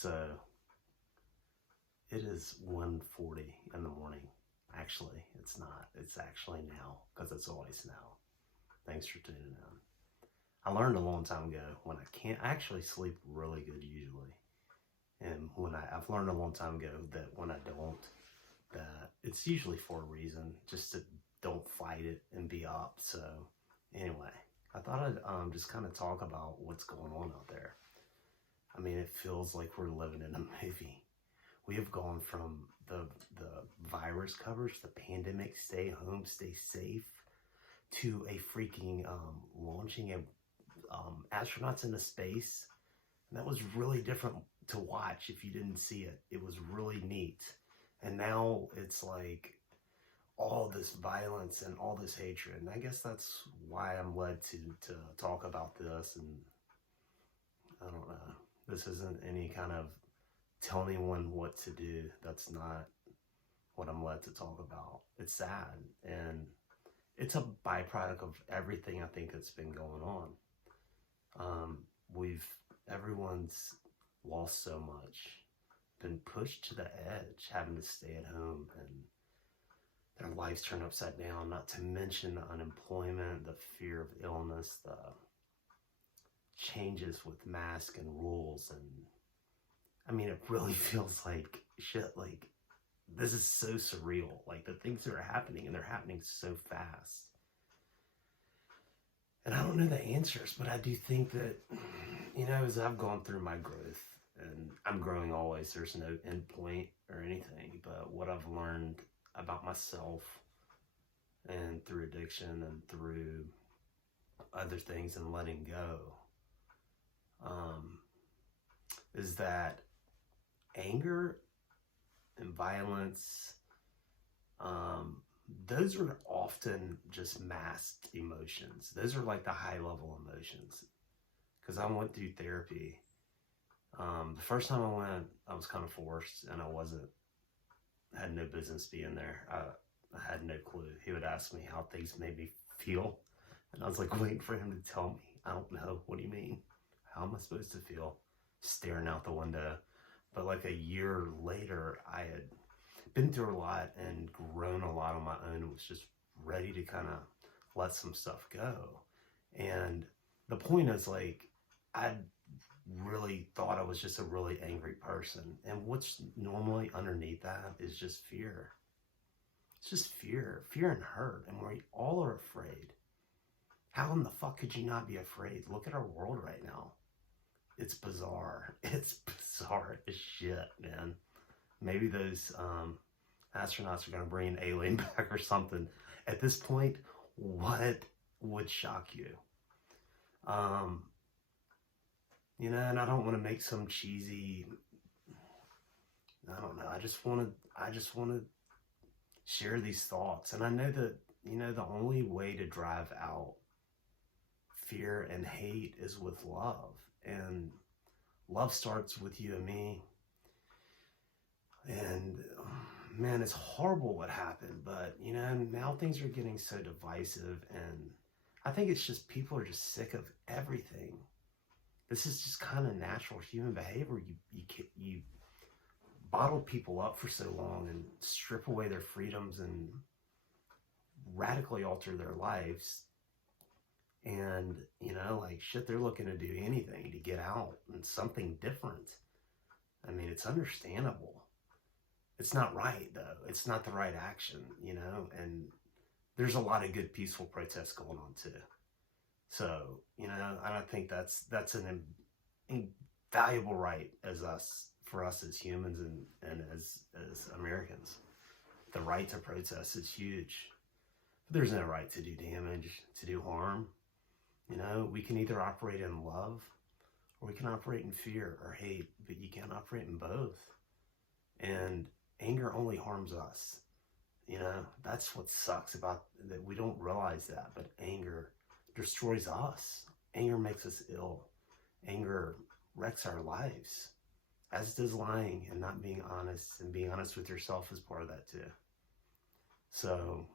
So it is 1:40 in the morning. Actually, it's not. It's actually now, because it's always now. Thanks for tuning in. I learned a long time ago when I can't actually sleep really good usually. And I've learned a long time ago that when I don't, that it's usually for a reason, just to don't fight it and be up. So anyway, I thought I'd just kind of talk about what's going on out there. I mean, it feels like we're living in a movie. We have gone from the virus covers, the pandemic, stay home, stay safe, to a freaking launching of astronauts into space. And that was really different to watch if you didn't see it. It was really neat. And now it's like all this violence and all this hatred. And I guess that's why I'm led to talk about this. And I don't know. This isn't any kind of tell anyone what to do. That's not what I'm led to talk about. It's sad. And it's a byproduct of everything I think that's been going on. Everyone's lost so much, been pushed to the edge, having to stay at home, and their lives turned upside down, not to mention the unemployment, the fear of illness, the changes with masks and rules. And I mean, it really feels like shit. Like, this is so surreal. Like, the things that are happening, and they're happening so fast. And I don't know the answers, but I do think that, as I've gone through my growth, and I'm growing always, there's no end point or anything, but what I've learned about myself, and through addiction and through other things and letting go, is that anger and violence, those are often just masked emotions. Those are like the high level emotions. Because I went through therapy. The first time I went, I was kind of forced, and I had no business being there. I had no clue. He would ask me how things made me feel, and I was like waiting for him to tell me. I don't know. What do you mean? How am I supposed to feel? Staring out the window. But like a year later, I had been through a lot and grown a lot on my own, and was just ready to kind of let some stuff go. And the point is, like, I really thought I was just a really angry person. And what's normally underneath that is just fear. It's just fear and hurt. And we all are afraid. How in the fuck could you not be afraid? Look at our world right now. It's bizarre. It's bizarre as shit, man. Maybe those astronauts are going to bring an alien back or something. At this point, what would shock you? And I don't want to make some cheesy, I don't know. I just want to share these thoughts. And I know that, the only way to drive out fear and hate is with love. And love starts with you and me. And man, it's horrible what happened, but now things are getting so divisive, and I think it's just people are just sick of everything. This is just kind of natural human behavior. You bottle people up for so long and strip away their freedoms and radically alter their lives. And, like shit, they're looking to do anything to get out and something different. I mean, it's understandable. It's not right, though. It's not the right action, and there's a lot of good peaceful protests going on, too. So, I don't think that's an invaluable right for us as humans and as Americans. The right to protest is huge. But there's no right to do damage, to do harm. We can either operate in love, or we can operate in fear or hate, but you can't operate in both. And anger only harms us. That's what sucks about that. We don't realize that, but anger destroys us. Anger makes us ill. Anger wrecks our lives, as does lying and not being honest, and being honest with yourself is part of that too. So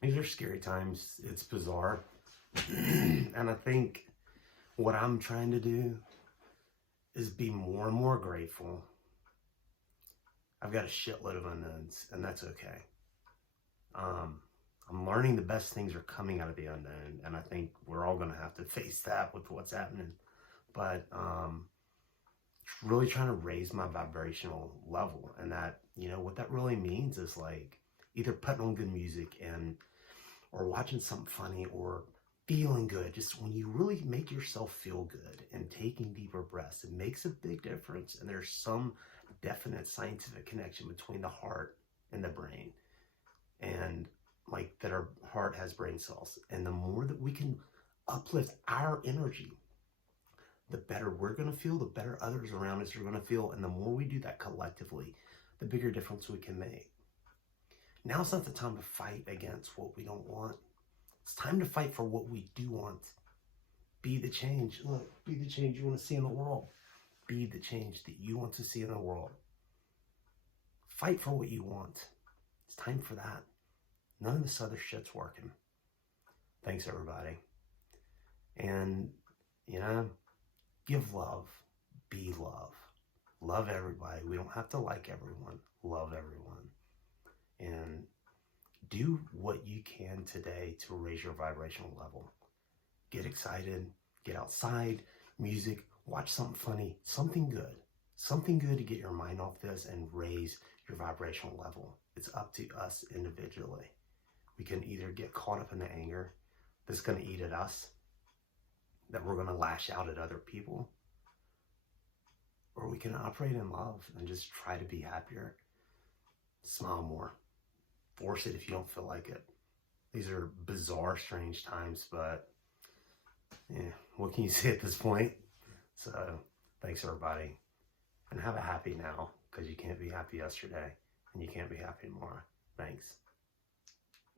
these are scary times. It's bizarre. And I think what I'm trying to do is be more and more grateful. I've got a shitload of unknowns, and that's okay. I'm learning the best things are coming out of the unknown, and I think we're all going to have to face that with what's happening. But really trying to raise my vibrational level, and that, you know, what that really means is like either putting on good music and or watching something funny or feeling good. Just when you really make yourself feel good and taking deeper breaths, it makes a big difference. And there's some definite scientific connection between the heart and the brain, and like that our heart has brain cells. And the more that we can uplift our energy, the better we're going to feel, the better others around us are going to feel. And the more we do that collectively, the bigger difference we can make. Now it's not the time to fight against what we don't want. It's time to fight for what we do want. Be the change. Look, be the change you want to see in the world. Be the change that you want to see in the world. Fight for what you want. It's time for that. None of this other shit's working. Thanks, everybody. And, you know, give love. Be love. Love everybody. We don't have to like everyone. Love everyone. And do what you can today to raise your vibrational level. Get excited. Get outside. Music. Watch something funny. Something good. Something good to get your mind off this and raise your vibrational level. It's up to us individually. We can either get caught up in the anger that's going to eat at us, that we're going to lash out at other people, or we can operate in love and just try to be happier. Smile more. Force it if you don't feel like it. These are bizarre, strange times, but yeah, what can you say at this point? So thanks, everybody. And have a happy now, because you can't be happy yesterday and you can't be happy tomorrow. Thanks.